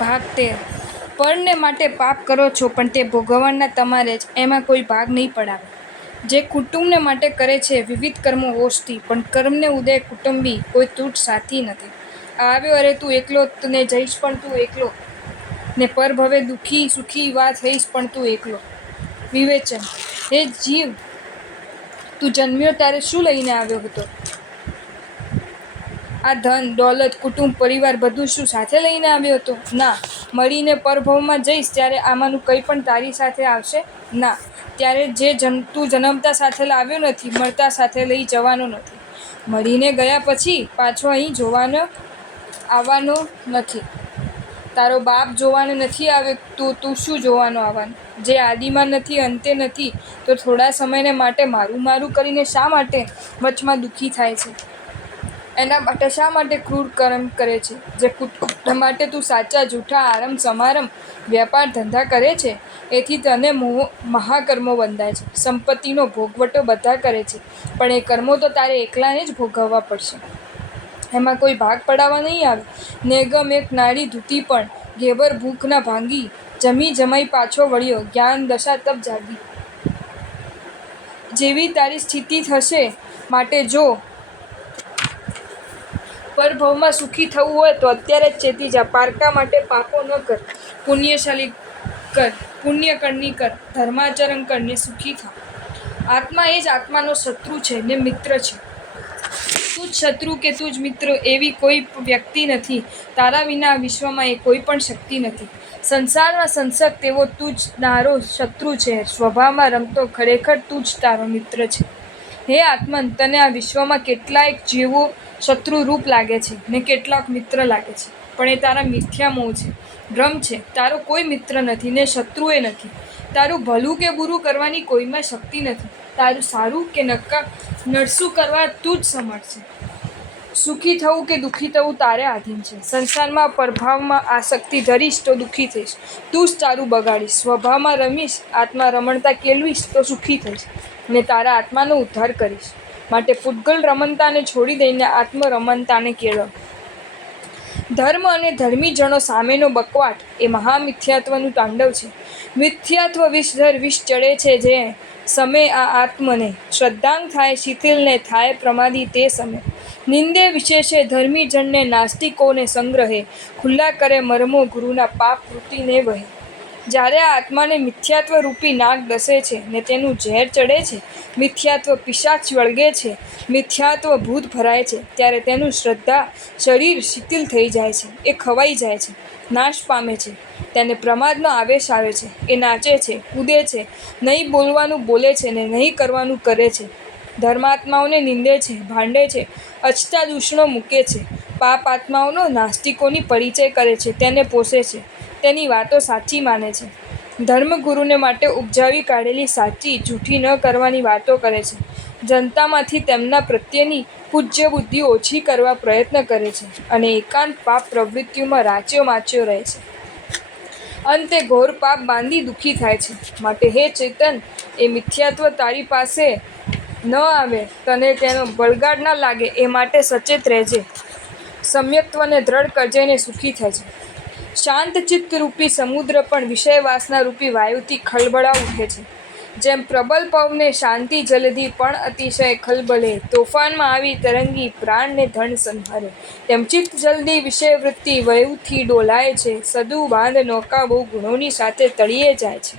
ભાગ 13 પરને માટે પાપ કરો છો પણ તે ભોગવવાના તમારે જ, એમાં કોઈ ભાગ નહીં પડાવે. જે કુટુંબને માટે કરે છે વિવિધ કર્મો હોશથી, પણ કર્મને ઉદય કુટુંબી કોઈ તૂટ સાથી નથી. આવ્યો અરે તું એકલો ને જઈશ પણ તું એકલો, ને પરભવે દુઃખી સુખી વા થઈશ પણ તું એકલો. વિવેચન. હે જીવ, તું જન્મ્યો ત્યારે શું લઈને આવ્યો હતો? આ ધન દોલત કુટુંબ પરિવાર બધું શું સાથે લઈને આવ્યો હતો? ના. મળીને પરભવમાં જઈશ ત્યારે આમાંનું કંઈ પણ તારી સાથે આવશે? ના. ત્યારે જે તું જન્મતા સાથે લાવ્યો નથી, મળતા સાથે લઈ જવાનો નથી. મળીને ગયા પછી પાછો અહીં આવવાનો નથી. તારો બાપ જોવાને નથી આવ્યો તો તું શું જોવાનો આવવાનો? જે આદિમાં નથી અંતે નથી તો થોડા સમયને માટે મારું કરીને શા માટે વચમાં દુઃખી થાય છે? એના માટે શા માટે ક્રૂર કર્મ કરે છે? જે કુટુંબ માટે તું સાચા જૂઠા આરંભ સમારંભ વેપાર ધંધા કરે છે, એથી તને મહાકર્મો બંધાય છે. સંપત્તિનો ભોગવટો બધા કરે છે, પણ એ કર્મો તો તારે એકલાને જ ભોગવવા પડશે. એમાં કોઈ ભાગ પડાવવા નહીં આવે. નેગમ એક નાળી ધૂતી પણ ઘેબર ભૂખ ના ભાંગી, જમી જમાઈ પાછો વળ્યો જ્ઞાન દશા તબ જાગી. જેવી તારી સ્થિતિ થશે માટે જો પરભવમાં સુખી થવું હોય તો અત્યારે જ ચેતી જા. પારકા માટે પાપો ન કર, પુણ્યશાળી કર, પુણ્યકર્ણી કર, ધર્માચરણ કર ને સુખી થા. આત્મા એ જ આત્માનો શત્રુ છે ને મિત્ર છે. તું જ શત્રુ કે તું જ મિત્ર એવી કોઈ વ્યક્તિ નથી. તારા વિના આ વિશ્વમાં એ કોઈ પણ શક્તિ નથી. સંસારમાં સંસર્ગ તેવો તું જ તારો શત્રુ છે. સ્વભાવમાં રમતો ખરેખર તું જ તારો મિત્ર છે. હે આત્મન, તને આ વિશ્વમાં કેટલાક જીવો શત્રુ રૂપ લાગે છે ને કેટલાક મિત્ર લાગે છે, પણ એ તારા મિથ્યા મોહ છે, ભ્રમ છે. તારો કોઈ મિત્ર નથી ને શત્રુએ નથી. તારું ભલું કે બુરું કરવાની કોઈમાં શક્તિ નથી. તારું સારું કે નરસું કરવા તું જ સમર્થ છે. સુખી થવું કે દુઃખી થવું તારે આધીન છે. સંસારમાં પ્રભાવમાં આસક્તિ ધરીશ તો દુઃખી થઈશ, તું જ તારું બગાડીશ. સ્વભાવમાં રમીશ, આત્મા રમણતા કેળવીશ તો સુખી થઈશ ને તારા આત્માનો ઉદ્ધાર કરીશ. માટે પૂતગલ રમણતાને છોડી દઈને આત્મ રમણતાને કેળવ. ધર્મ અને ધર્મીજનો સામેનો બકવાટ એ મહામિથ્યાત્વનું તાંડવ છે. મિથ્યાત્વ વિષધર વિષ ચડે છે જે સમે આ આત્મને. શ્રદ્ધાંગ થાય શિથિલ ને થાય પ્રમાદી તે સમે. નિંદે વિશેષે ધર્મીજનને નાસ્તિકોને સંગ્રહે, ખુલ્લા કરે મર્મો ગુરુના પાપ વૃત્તિને વહે. જ્યારે આ આત્માને મિથ્યાત્વ રૂપી નાગ ડસે છે ને તેનું ઝેર ચડે છે, મિથ્યાત્વ પિશાચ વળગે છે, મિથ્યાત્વ ભૂત ભરાય છે, ત્યારે તેનું શ્રદ્ધા શરીર શિથિલ થઈ જાય છે, એ ખવાઈ જાય છે, નાશ પામે છે. તેને પ્રમાદનો આવેશ આવે છે. એ નાચે છે, કૂદે છે, નહીં બોલવાનું બોલે છે ને નહીં કરવાનું કરે છે. ધર્માત્માઓને નિંદે છે, ભાંડે છે, અછતા દૂષણો મૂકે છે. પાપ આત્માઓનો નાસ્તિકોની પરિચય કરે છે, તેને પોષે છે, તેની વાતો સાચી માને છે. ધર્મગુરુને માટે ઉપજાવી કાઢેલી સાચી જૂઠી ન કરવાની વાતો કરે છે. જનતામાંથી તેમના પ્રત્યેની પૂજ્ય બુદ્ધિ ઓછી કરવા પ્રયત્ન કરે છે અને એકાંત પાપ પ્રવૃત્તિઓમાં રાચ્યો માચ્યો રહે છે. અંતે ઘોર પાપ બાંધી દુઃખી થાય છે. માટે હે ચેતન, એ મિથ્યાત્વ તારી પાસે ન આવે, તને તેનો બળગાડ ન લાગે એ માટે સચેત રહેજે. સમ્યક્ત્વને દ્રઢ કરજે ને સુખી થજે. શાંત ચિત્ત રૂપી સમુદ્ર પણ વિષય વાસના રૂપી વાયુથી ખળબળા ઉઠે છે. જેમ પ્રબલ પવને શાંતિ જલધિ પણ અતિશય ખલબલે, તોફાનમાં આવી તરંગી પ્રાણને ધન સંહારે, તેમ ચિત્ત જલ્દી વિષયવૃત્તિ વયુથી ડોલાય છે. સદુ બાંધ નૌકા બહુ ગુણોની સાથે તળિયે જાય છે.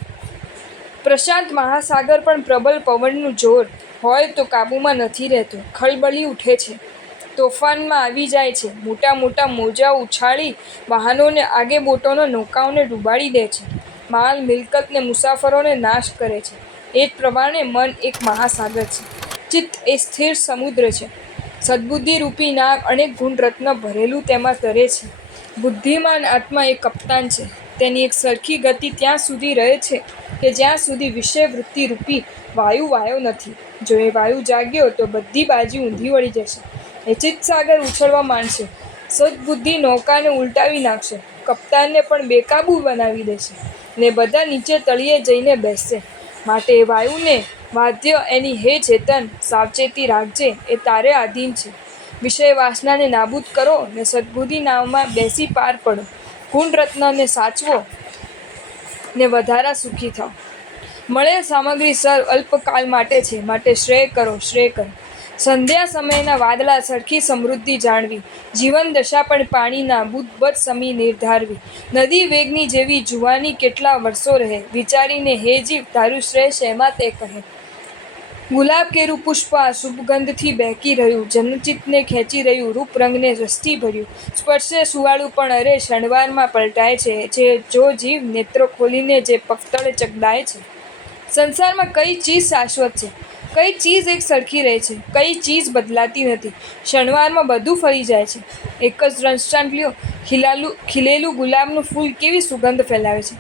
પ્રશાંત મહાસાગર પણ પ્રબલ પવનનું જોર હોય તો કાબૂમાં નથી રહેતો, ખળબળી ઉઠે છે, તોફાનમાં આવી જાય છે. મોટા મોટા મોજાઓ ઉછાળી વાહનોને આગે બોટોનો નૌકાઓને ડૂબાડી દે છે. માલ મિલકત ને મુસાફરોને નાશ કરે છે. એ જ પ્રમાણે મન એક મહાસાગર છે. ચિત્ત એ સ્થિર સમુદ્ર છે. સદ્બુદ્ધિ રૂપી નાગ અનેક ગુણ રત્ન ભરેલું તેમાં તરે છે. બુદ્ધિમાન આત્મા એ કપ્તાન છે. તેની એક સરખી ગતિ ત્યાં સુધી રહે છે કે જ્યાં સુધી વિષય વૃત્તિ રૂપી વાયુ વાયો નથી. જો એ વાયુ જાગ્યો તો બધી બાજુ ઊંધી વળી જશે. એ ચિત્તસાગર ઉછળવા માંડશે. સદબુદ્ધિ નૌકાને ઉલટાવી નાખશે, કપ્તાનને પણ બેકાબૂ બનાવી દેશે ને બધા નીચે તળિયે જઈને બેસશે. માટે એ વાયુને વાદ્ય એની હે ચેતન, સાવચેતી રાખજે, એ તારે આધીન છે. વિષય વાસનાને નાબૂદ કરો ને સદબુદ્ધિ નાવમાં બેસી પાર પડો. ગુણરત્નને સાચવો ને વધારા સુખી થાઓ. મળેલ સામગ્રી સર્વ અલ્પકાળ માટે છે, માટે શ્રેય કરો, શ્રેય કરો. સંધ્યા સમયના વાદળા સરખી સમૃદ્ધિ જાણવી, જીવન દશા પણ પાણીના બુદ્ધબત સમી નિર્ધારવી. નદી વેગની જેવી જુવાની કેટલા વર્ષો રહે, વિચારીને હે જીવ તારું શ્રેય શેમાં તે કહે. ગુલાબ કેરું પુષ્પ આ શુભગંધથી બહેકી રહ્યું, જનચિત્તને ખેંચી રહ્યું, રૂપ રંગને રસથી ભર્યું. સ્પર્શે સુવાળું પણ અરે ક્ષણવારમાં પલટાય છે, જો જીવ નેત્રો ખોલીને જે પગતળે ચગડાય છે. સંસારમાં કઈ ચીજ શાશ્વત છે, કઈ ચીજ એક સરખી રહે છે, કઈ ચીજ બદલાતી નથી. ક્ષણવારમાં બધું ફરી જાય છે. એક જ દ્રષ્ટાંત લ્યો, ખીલેલું ગુલાબનું ફૂલ કેવી સુગંધ ફેલાવે છે,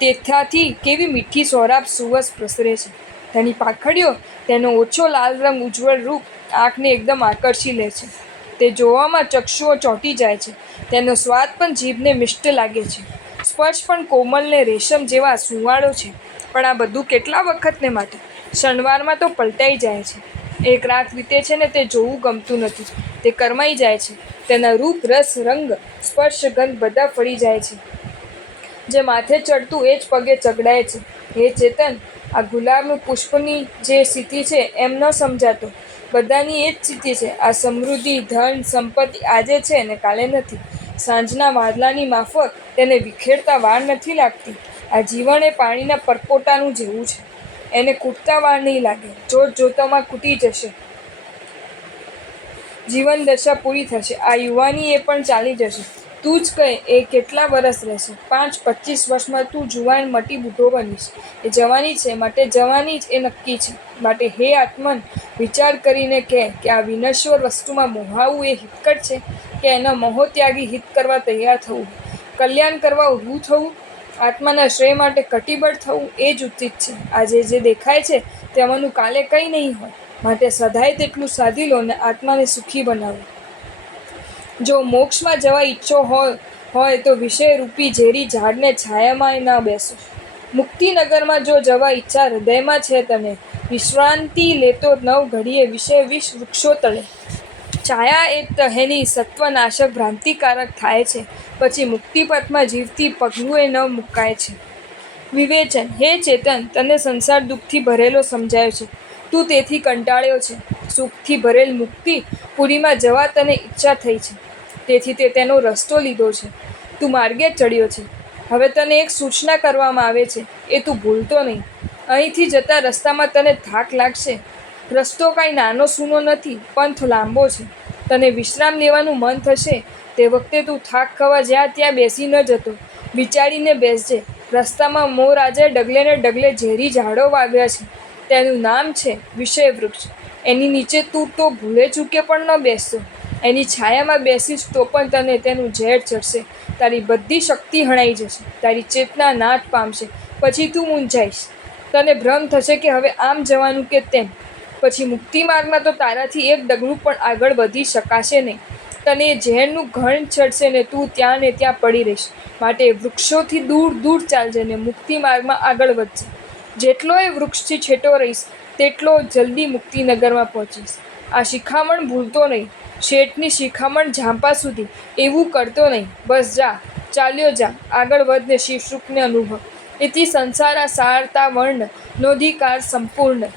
તેનાથી કેવી મીઠી સૌરભ સુવાસ પ્રસરે છે. તેની પાંખડીઓ, તેનો ઓછો લાલ રંગ, ઉજ્જવળ રૂપ આંખને એકદમ આકર્ષી લે છે. તે જોવામાં ચક્ષુઓ ચોંટી જાય છે. તેનો સ્વાદ પણ જીભને મિષ્ટ લાગે છે. સ્પર્શ પણ કોમલ ને રેશમ જેવા સુંવાળો છે. પણ આ બધું કેટલા વખતને માટે? ક્ષણવારમાં તો પલટાઈ જાય છે. એક રાત વીતે છે ને તે જોવું ગમતું નથી. તે કરમાઈ જાય છે. તેના રૂપ, રસ, રંગ, સ્પર્શ, ગંધ બધા ફળી જાય છે. જે માથે ચડતું એ જ પગે ચગડાય છે. હે ચેતન, આ ગુલાબનું પુષ્પની જે સ્થિતિ છે એમ ન સમજાતો. બધાની એ જ સ્થિતિ છે. આ સમૃદ્ધિ, ધન, સંપત્તિ આજે છે ને કાલે નથી. સાંજના વાદળાની માફક તેને વિખેરતા વાર નથી લાગતી. આ જીવન એ પાણીના પરપોટાનું જેવું છે. એને કૂટતા વાર નહીં લાગે. જોત જોતામાં કૂટી જશે. જીવન દશા પૂરી થશે. આ યુવાની એ પણ ચાલી જશે. તું જ કહે એ કેટલા વર્ષ રહેશે? 5-25 વર્ષમાં તું જુવાન મટી બુઢો બનીશ. એ જવાની છે માટે જવાની જ એ નક્કી છે. માટે હે આત્મન, વિચાર કરીને કહે કે આ વિનશ્વર વસ્તુમાં મોહાવું એ હિતકર છે કે એનો મોહ ત્યાગી હિત કરવા તૈયાર થવું, કલ્યાણ કરવા ઊભું થવું, આત્માના શ્રેય માટે કટિબદ્ધ થવું એ જ ઉચિત છે. આજે જે દેખાય છે તેમાંનું કાલે કંઈ નહીં હોય. માટે સદાય તેટલું સાધી લો ને આત્માને સુખી બનાવો. જો મોક્ષમાં જવા ઈચ્છો હોય તો વિષયરૂપી ઝેરી ઝાડને છાયામાં ન બેસો. મુક્તિનગરમાં જો જવા ઈચ્છા હૃદયમાં છે તને, વિશ્રાંતિ લેતો નવ ઘડીએ વિષય વિષ વૃક્ષો તળે. છાયા એ તહેની સત્વનાશક ભ્રાંતિકારક થાય છે. પછી મુક્તિપથમાં જીવતી પગલું એ ન મુકાય છે. વિવેચન. હે ચેતન, તને સંસાર દુઃખથી ભરેલો સમજાયો છે. તું તેથી કંટાળ્યો છે. સુખથી ભરેલ મુક્તિપુરીમાં જવા તને ઈચ્છા થઈ છે. તેથી તે તેનો રસ્તો લીધો છે. તું માર્ગે ચડ્યો છે. હવે તને એક સૂચના કરવામાં આવે છે, એ તું ભૂલતો નહીં. અહીંથી જતા રસ્તામાં તને થાક લાગશે. રસ્તો કાંઈ નાનો સૂનો નથી, પંથ લાંબો છે. તને વિશ્રામ લેવાનું મન થશે. તે વખતે તું થાક ખાવા જ્યાં ત્યાં બેસી ન જતો. વિચારીને બેસજે. રસ્તામાં મોર આજે ડગલે ને ડગલે ઝેરી ઝાડો વાવ્યા છે. તેનું નામ છે વિષય વૃક્ષ. એની નીચે તું તો ભૂલે ચૂકે પણ ન બેસતો. એની છાયામાં બેસીશ તો પણ તને તેનું ઝેર ચડશે. તારી બધી શક્તિ હણાઈ જશે. તારી ચેતના નાશ પામશે. પછી તું મૂંઝાઈશ. તને ભ્રમ થશે કે હવે આમ જવાનું કે તેમ. પછી મુક્તિ માર્ગમાં તો તારાથી એક ડગલું પણ આગળ વધી શકાશે નહીં. તને એ ઝેરનું ઘણ ચડશે ને તું ત્યાં ને ત્યાં પડી રહીશ. માટે વૃક્ષોથી દૂર દૂર ચાલજે ને મુક્તિ માર્ગમાં આગળ વધજે. જેટલો એ વૃક્ષથી છેટો રહીશ તેટલો જલ્દી મુક્તિનગરમાં પહોંચીશ. આ શિખામણ ભૂલતો નહીં. શેઠની શિખામણ ઝાંપા સુધી એવું કરતો નહીં. બસ જા, ચાલ્યો જા, આગળ વધ ને શિવસુખને અનુભવ. એથી સંસારા સારતા વર્ણ નોધિકાર સંપૂર્ણ.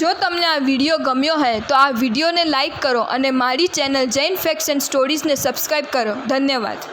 જો તમને આ વિડીયો ગમ્યો હોય તો આ વિડીયોને લાઈક કરો અને મારી ચેનલ જૈન ફેક્ટ્સ એન્ડ સ્ટોરીઝને સબસ્ક્રાઈબ કરો. ધન્યવાદ.